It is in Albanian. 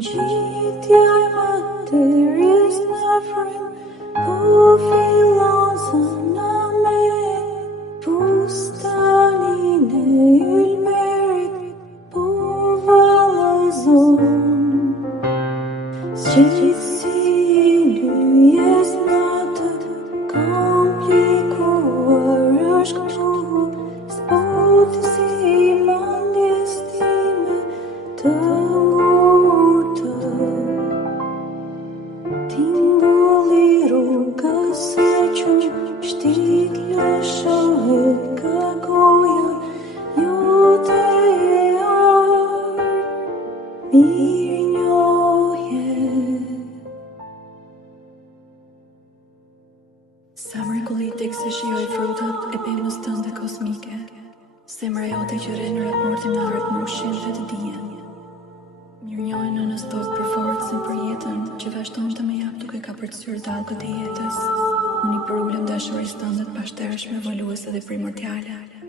Gjithja e materies në frim, po fillon zëna me pustanin e ylmerit, po vallazon. Gjithësi lyjes natët, komplikuar është këtu, s'poti si mandjes time të Tingulli rrugës e qumë, shtik lëshohet ka goja, jote e ardë, mirë njohje. Sa mrekullitik se shijoj frutat e pemës tënde kosmike, semra jote që renërat ordinarët moshin dhe të dijen. Mirë njohje në stop për forcën për jetën që vazhdon të me jap duke ka përcyer dallgët e jetës. Unë i përullëm dashurisë tënde të pashtershme, voluese dhe primordiale.